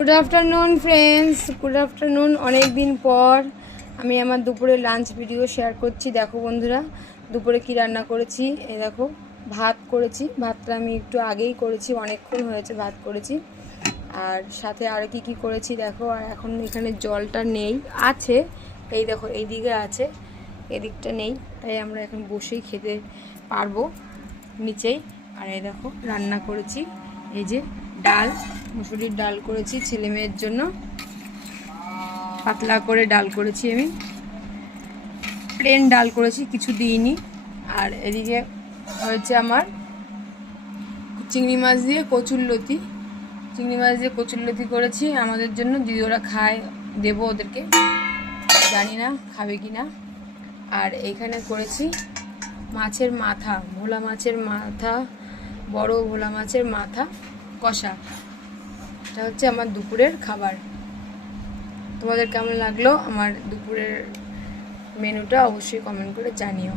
Good afternoon friends, good afternoon. অনেক দিন পর আমি আমার দুপুরে লাঞ্চ ভিডিও শেয়ার করছি। দেখো বন্ধুরা, দুপুরে কি রান্না করেছি। এই দেখো, ভাত করেছি। ভাতটা আমি একটু আগেই করেছি, অনেকক্ষণ হয়েছে ভাত করেছি। আর সাথে আর কি কি করেছি দেখো। আর এখন এখানে জলটা নেই, আছে এই দেখো, এইদিকে আছে, এদিকটা নেই, তাই আমরা এখন বসেই খেতে পারবো নিচেই। আর এই দেখো রান্না করেছি, এই যে ডাল, মুসুরির ডাল করেছি ছেলে মেয়ের জন্য, পাতলা করে ডাল করেছি আমি, প্লেন ডাল করেছি, কিছু দিইনি। আর এদিকে হয়েছে আমার চিংড়ি মাছ দিয়ে কচুরলতি, চিংড়ি মাছ দিয়ে কচুরলতি করেছি আমাদের জন্য, দিদি ওরা খায়, দেবো ওদেরকে, জানি না খাবে কি না। আর এইখানে করেছি মাছের মাথা, ভোলা মাছের মাথা, বড় ভোলা মাছের মাথা কষা। এটা হচ্ছে আমার দুপুরের খাবার। তোমাদের কেমন লাগলো আমার দুপুরের মেনুটা অবশ্যই কমেন্ট করে জানিও।